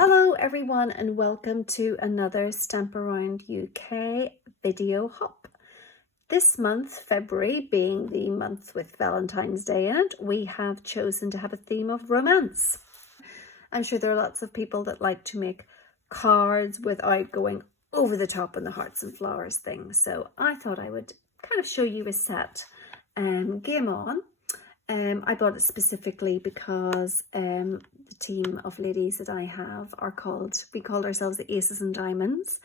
Hello everyone and welcome to another Stamp Around UK video hop. This month, February, being the month with Valentine's Day in it, we have chosen to have a theme of romance. I'm sure there are lots of people that like to make cards without going over the top on the hearts and flowers thing. So I thought I would kind of show you a set. Game on. I bought it specifically because the team of ladies that I have are we call ourselves the Aces and Diamonds,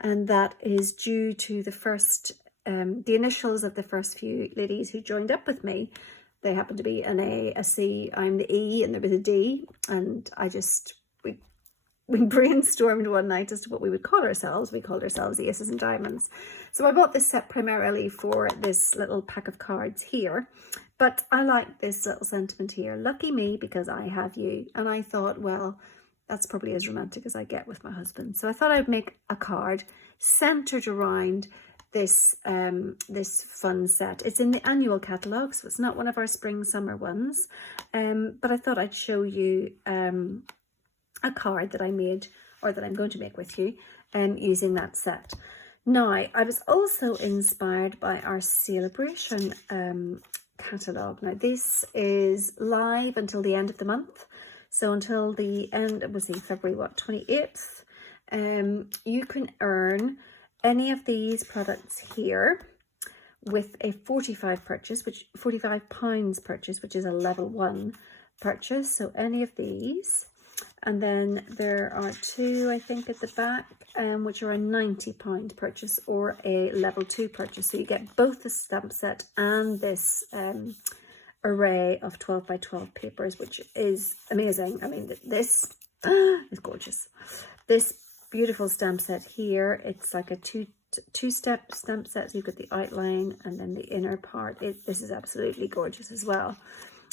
and that is due to the initials of the first few ladies who joined up with me. They happen to be an A, a C, I'm the E, and there was a D, and we brainstormed one night as to what we would call ourselves. We called ourselves the Aces and Diamonds. So I bought this set primarily for this little pack of cards here, but I like this little sentiment here. Lucky me because I have you. And I thought, well, that's probably as romantic as I get with my husband. So I thought I'd make a card centered around this fun set. It's in the Annual Catalogue, so it's not one of our spring summer ones, but I thought I'd show you a card that I made, or that I'm going to make with you, using that set. Now, I was also inspired by our celebration catalogue. Now, this is live until the end of the month, so until the end, it was February 28th. You can earn any of these products here with a £45 purchase, which is a level 1 purchase. So any of these. And then there are two, I think, at the back, which are a £90 purchase or a level 2 purchase. So you get both the stamp set and this array of 12 by 12 papers, which is amazing. I mean, this is gorgeous. This beautiful stamp set here, it's like a two-step stamp set. So you've got the outline and then the inner part. This is absolutely gorgeous as well.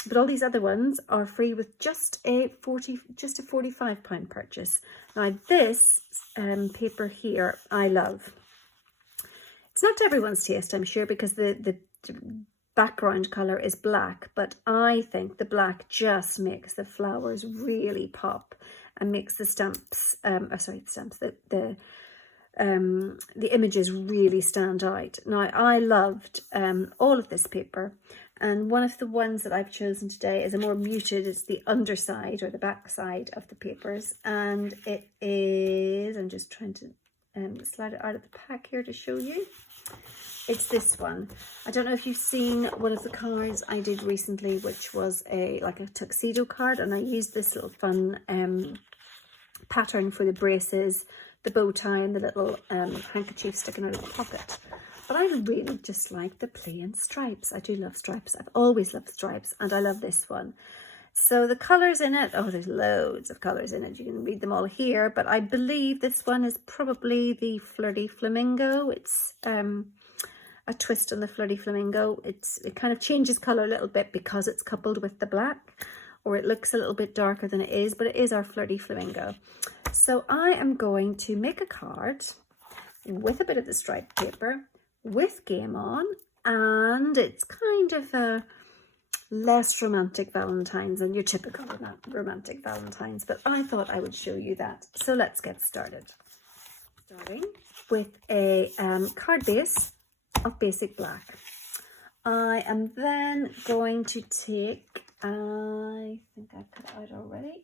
But all these other ones are free with just a £45 purchase. Now this paper here, I love. It's not to everyone's taste, I'm sure, because the background colour is black, but I think the black just makes the flowers really pop and makes the the images really stand out. Now, I loved all of this paper, and one of the ones that I've chosen today is a more muted. It's the underside or the back side of the papers, and it is, I'm just trying to slide it out of the pack here to show you. It's this one. I don't know if you've seen one of the cards I did recently, which was like a tuxedo card, and I used this little fun pattern for the braces, the bow tie, and the little handkerchief sticking out of the pocket. But I really just like the plain stripes. I do love stripes. I've always loved stripes, and I love this one. So the colours in it, oh, there's loads of colours in it. You can read them all here, but I believe this one is probably the Flirty Flamingo. It's a twist on the Flirty Flamingo. It kind of changes colour a little bit because it's coupled with the black, or it looks a little bit darker than it is, but it is our Flirty Flamingo. So I am going to make a card with a bit of the striped paper, with Game On, and it's kind of a less romantic Valentine's than your typical romantic Valentine's, but I thought I would show you that. So let's get started. Starting with a card base of basic black. I am then going to take, I think I put it out already.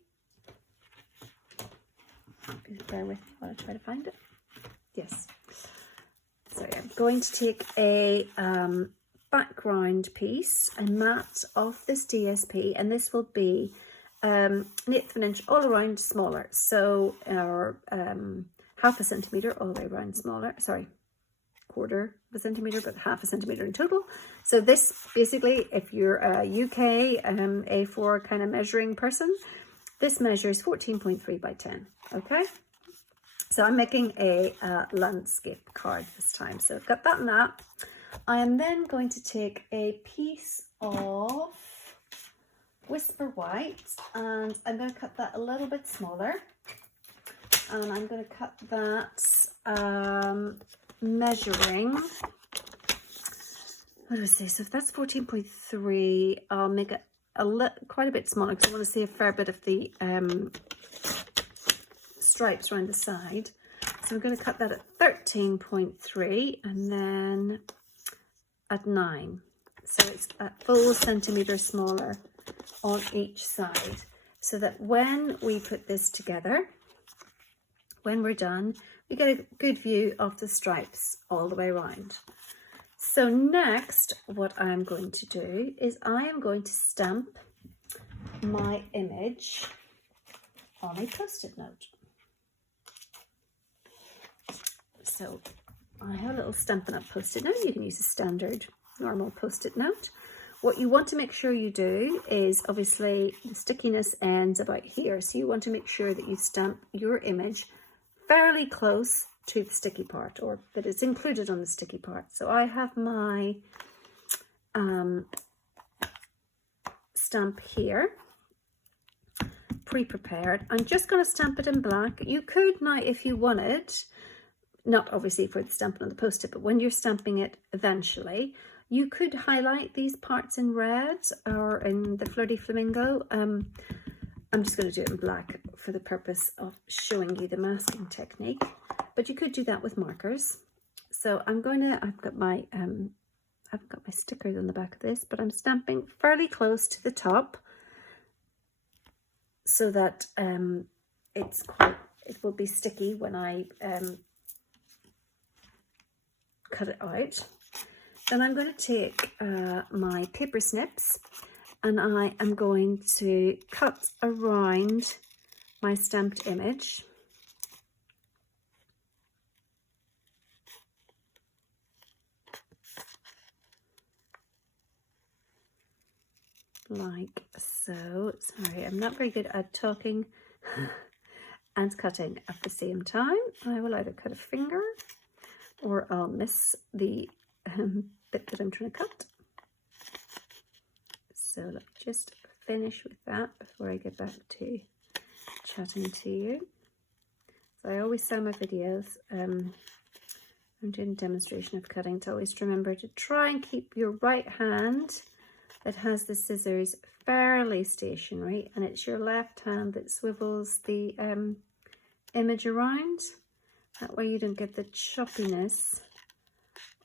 Bear with me while I try to find it. Yes. So I'm going to take a background piece, a matte of this DSP, and this will be 1/8 of an inch all around smaller. So our half a centimetre all the way around smaller. Sorry, 1/4 of a centimetre, but half a centimetre in total. So this basically, if you're a UK A4 kind of measuring person, this measures 14.3 by 10. Okay. So I'm making a landscape card this time. So I've got that and that. I am then going to take a piece of Whisper White, and I'm going to cut that a little bit smaller. And I'm going to cut that measuring, what do I say? So if that's 14.3, I'll make it quite a bit smaller because I want to see a fair bit of the stripes around the side. So I'm going to cut that at 13.3 and then at 9. So it's a full centimetre smaller on each side, so that when we put this together, when we're done, we get a good view of the stripes all the way around. So next, what I'm going to do is I am going to stamp my image on a post-it note. So I have a little Stampin' Up! Post-it note. You can use a standard normal post-it note. What you want to make sure you do is, obviously the stickiness ends about here, so you want to make sure that you stamp your image fairly close to the sticky part, or that it's included on the sticky part. So I have my stamp here pre-prepared. I'm just going to stamp it in black. You could now, if you wanted, not obviously for the stamping on the post-it, but when you're stamping it eventually, you could highlight these parts in red or in the Flirty Flamingo. I'm just going to do it in black for the purpose of showing you the masking technique, but you could do that with markers. So I've got my stickers on the back of this, but I'm stamping fairly close to the top so that it will be sticky when I cut it out. Then I'm going to take my paper snips and I am going to cut around my stamped image. Like so. Sorry, I'm not very good at talking and cutting at the same time. I will either cut a finger or I'll miss the bit that I'm trying to cut. So let's just finish with that before I get back to chatting to you. So I always say in my videos, I'm doing a demonstration of cutting, to always remember to try and keep your right hand that has the scissors fairly stationary, and it's your left hand that swivels the image around. That way you don't get the choppiness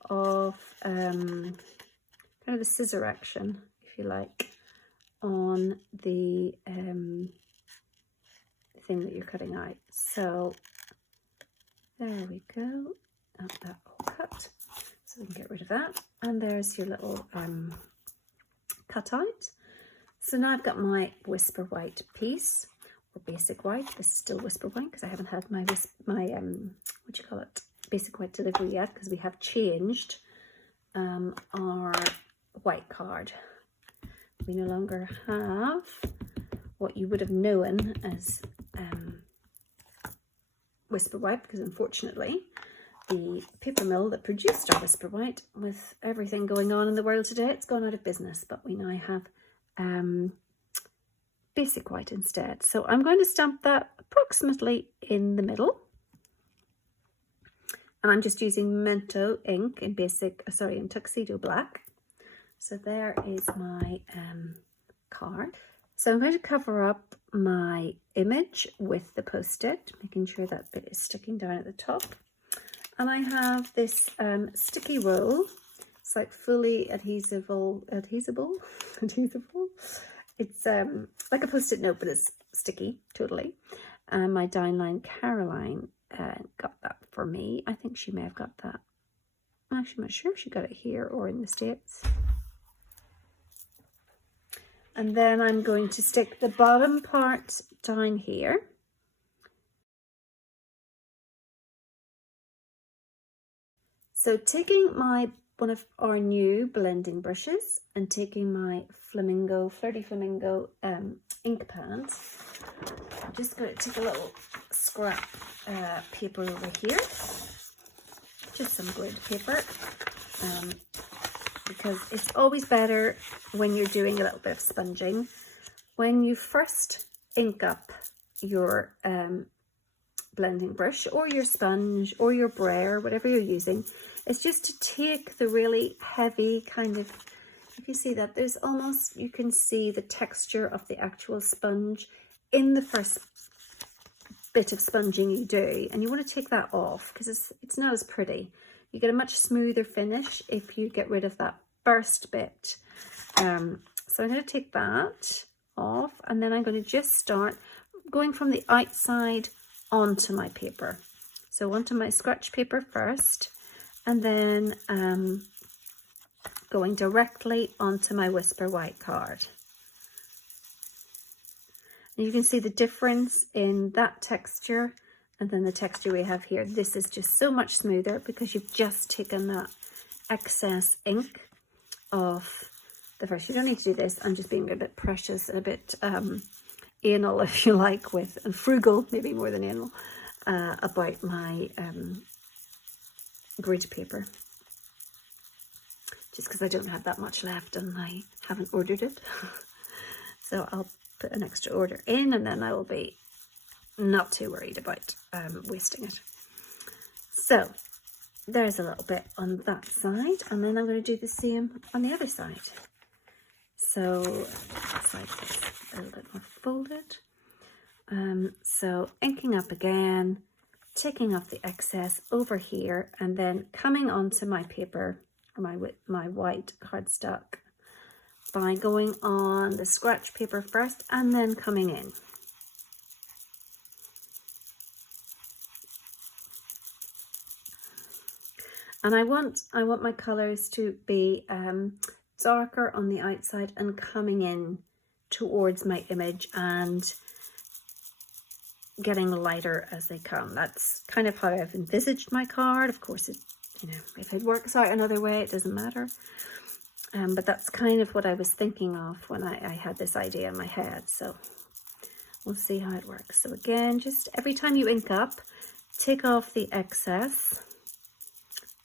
of kind of a scissor action, if you like, on the thing that you're cutting out. So there we go. That all cut, so we can get rid of that. And there's your little cut out. So now I've got my Whisper White piece, or Basic White. This is still Whisper White because I haven't had my Basic White delivery yet, because we have changed our white card. We no longer have what you would have known as Whisper White, because unfortunately the paper mill that produced our Whisper White, with everything going on in the world today, it's gone out of business. But we now have Basic White instead. So I'm going to stamp that approximately in the middle. And I'm just using Mento ink in in Tuxedo Black. So there is my card. So I'm going to cover up my image with the post-it, making sure that bit is sticking down at the top. And I have this sticky roll. It's like fully adhesible. It's like a post-it note, but it's sticky, totally. And my downline Caroline got that for me. I think she may have got that. I'm actually not sure if she got it here or in the States. And then I'm going to stick the bottom part down here. So taking one of our new blending brushes and taking my Flirty Flamingo ink pans, I'm just going to take a little scrap paper over here, just some grid paper, because it's always better when you're doing a little bit of sponging, when you first ink up your blending brush or your sponge or your brayer, whatever you're using, is just to take the really heavy kind of, if you see that, there's almost, you can see the texture of the actual sponge in the first bit of sponging you do, and you want to take that off because it's not as pretty. You get a much smoother finish if you get rid of that burst bit. So I'm going to take that off, and then I'm going to just start going from the outside onto my paper. So onto my scratch paper first, and then going directly onto my Whisper White card. And you can see the difference in that texture and then the texture we have here. This is just so much smoother because you've just taken that excess ink off the first. You don't need to do this. I'm just being a bit precious and a bit anal, if you like, with, and frugal, maybe more than anal, about my grid paper. Just because I don't have that much left and I haven't ordered it. So I'll put an extra order in, and then I will be not too worried about wasting it. So there's a little bit on that side, and then I'm going to do the same on the other side. So that side is a little bit more folded. So inking up again, taking off the excess over here, and then coming onto my paper, or my white cardstock, by going on the scratch paper first and then coming in. And I want my colours to be darker on the outside and coming in towards my image and getting lighter as they come. That's kind of how I've envisaged my card. Of course, if it works out another way, it doesn't matter. But that's kind of what I was thinking of when I had this idea in my head. So we'll see how it works. So again, just every time you ink up, take off the excess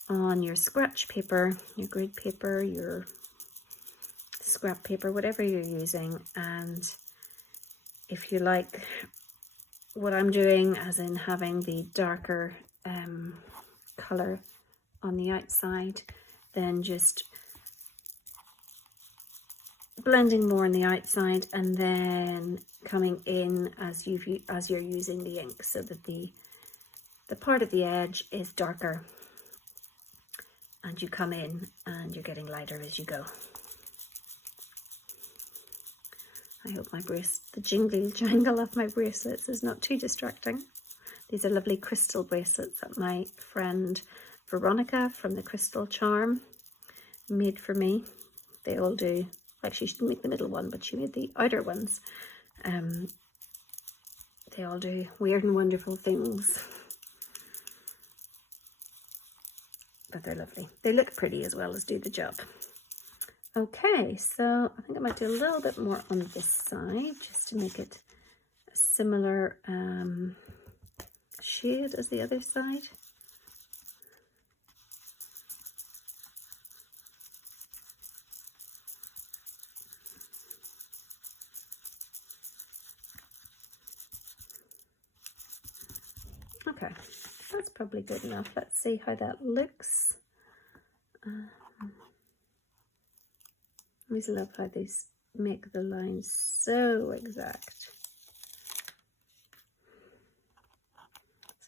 on your scratch paper, your grid paper, your scrap paper, whatever you're using. And if you like what I'm doing, as in having the darker colour on the outside, then just blending more on the outside and then coming in as you're using the ink, so that the part of the edge is darker and you come in and you're getting lighter as you go. I hope the jingle jangle of my bracelets is not too distracting. These are lovely crystal bracelets that my friend Veronica from the Crystal Charm made for me. They all do. Actually, she didn't make the middle one, but she made the outer ones. They all do weird and wonderful things. But they're lovely. They look pretty as well as do the job. Okay, so I think I might do a little bit more on this side, just to make it a similar shade as the other side. Okay, that's probably good enough. Let's see how that looks. I always love how these make the lines so exact.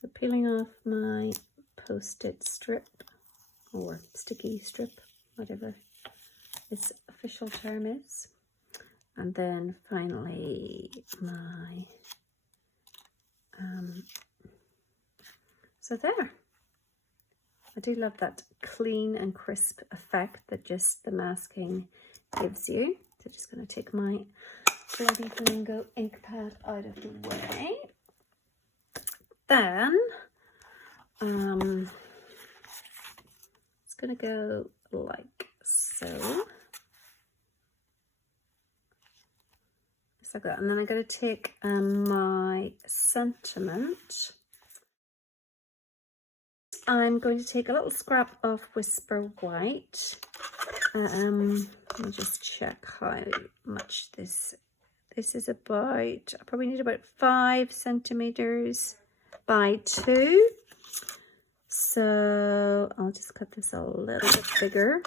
So peeling off my post-it strip, or sticky strip, whatever its official term is. And then finally my, so there. I do love that clean and crisp effect that just the masking gives you. So just going to take my bloody flamingo ink pad out of the way. Then it's going to go like so. Just like that. And then I'm going to take my sentiment. I'm going to take a little scrap of Whisper White. Let me just check how much this is about. I probably need about 5 centimeters by 2. So I'll just cut this a little bit bigger.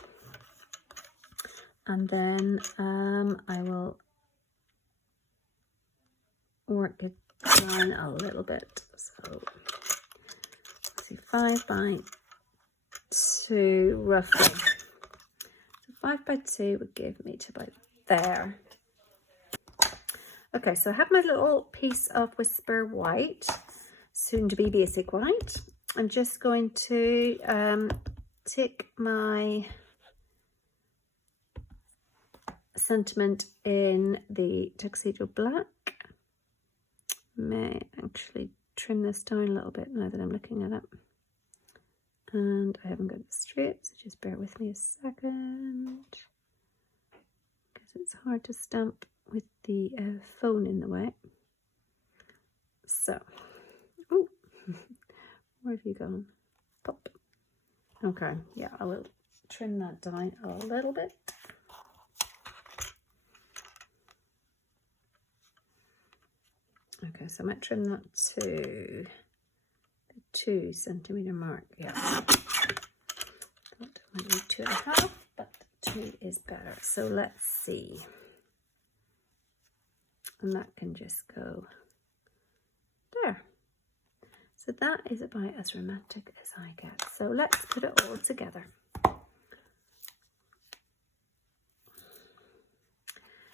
And then I will work it down a little bit. So let's see, 5 by 2 roughly. So 5 by 2 would give me to about there. Okay, so I have my little piece of Whisper White, soon to be basic white. I'm just going to take my sentiment in the Tuxedo Black. May actually trim this down a little bit now that I'm looking at it. And I haven't got it straight, so just bear with me a second, because it's hard to stamp with the phone in the way. So, oh, where have you gone? Pop. Okay, yeah, I will trim that down a little bit. Okay, so I might trim that to the 2 centimetre mark. Yeah, I might need 2.5, but 2 is better. So let's see. And that can just go there. So that is about as romantic as I get. So let's put it all together.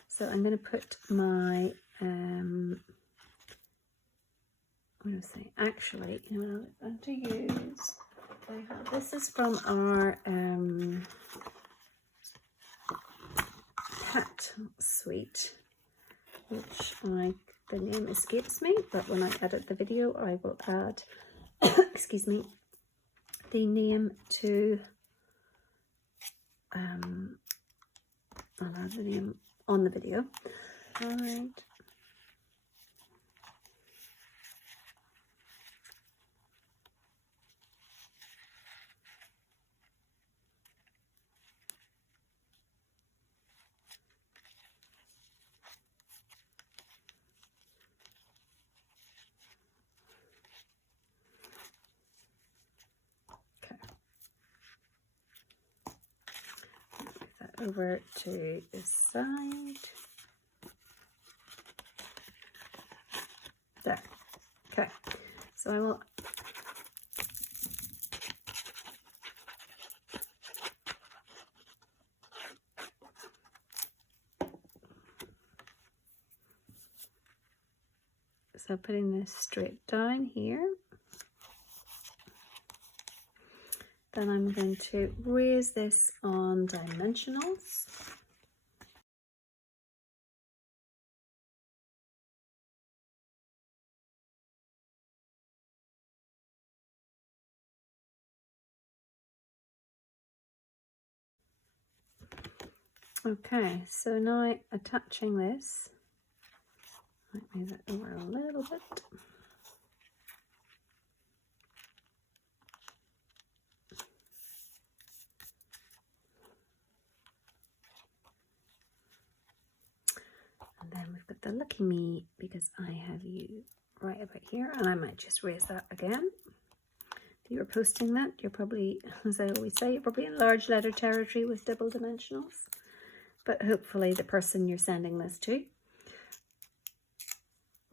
So I'm going to put my what do I say? Actually, you know, I'm going to use. This is from our Cat Suite, which the name escapes me, but when I edit the video, I will add, excuse me, the name to. I'll add the name on the video. All right. Over to the side. There. Okay. So I will putting this straight down here. Then I'm going to raise this on dimensionals. Okay, so now attaching this, let me move it over a little bit. And then we've got the lucky me, because I have you right about here, and I might just raise that again. If you were posting that, you're probably, as I always say, you're probably in large letter territory with double dimensionals. But hopefully the person you're sending this to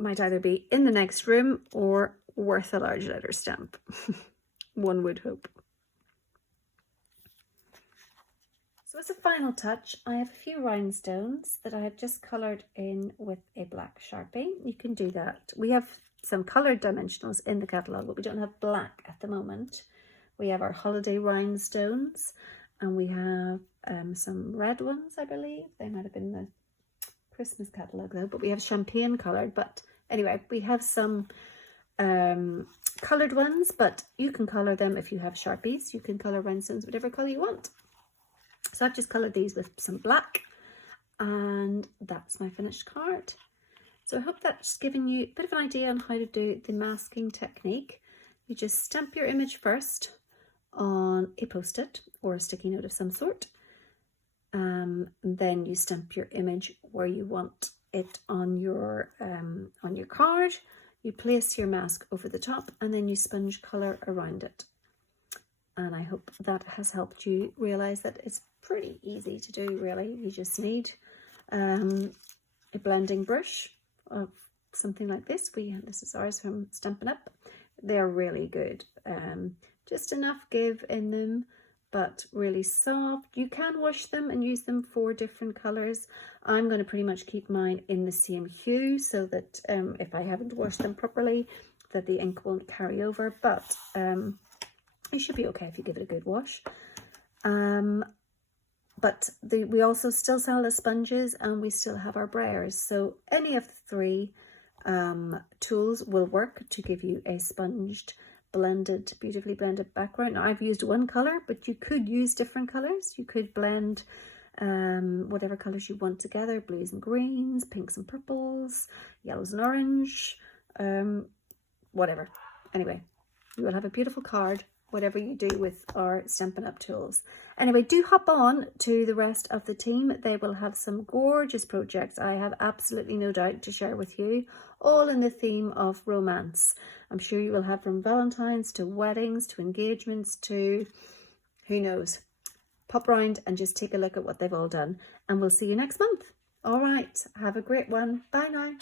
might either be in the next room or worth a large letter stamp. One would hope. So as a final touch, I have a few rhinestones that I have just coloured in with a black Sharpie. You can do that. We have some coloured dimensionals in the catalogue, but we don't have black at the moment. We have our holiday rhinestones, and we have some red ones, I believe. They might have been the Christmas catalogue though, but we have champagne coloured. But anyway, we have some coloured ones, but you can colour them if you have Sharpies. You can colour rhinestones whatever colour you want. So I've just coloured these with some black, and that's my finished card. So I hope that's given you a bit of an idea on how to do the masking technique. You just stamp your image first on a post-it or a sticky note of some sort. Then you stamp your image where you want it on your card. You place your mask over the top, and then you sponge colour around it. And I hope that has helped you realise that it's pretty easy to do, really. You just need a blending brush of something like this. This is ours from Stampin' Up. They're really good. Just enough give in them, but really soft. You can wash them and use them for different colours. I'm going to pretty much keep mine in the same hue so that if I haven't washed them properly, that the ink won't carry over, but it should be okay if you give it a good wash. But we also still sell the sponges, and we still have our brayers. So any of the three tools will work to give you a sponged, blended, beautifully blended background. Now I've used one colour, but you could use different colours. You could blend whatever colours you want together, blues and greens, pinks and purples, yellows and orange, whatever. Anyway, you will have a beautiful card, whatever you do with our Stampin' Up tools. Anyway, do hop on to the rest of the team. They will have some gorgeous projects, I have absolutely no doubt, to share with you, all in the theme of romance. I'm sure you will have from Valentine's to weddings to engagements to who knows. Pop round and just take a look at what they've all done, and we'll see you next month. All right, have a great one. Bye now.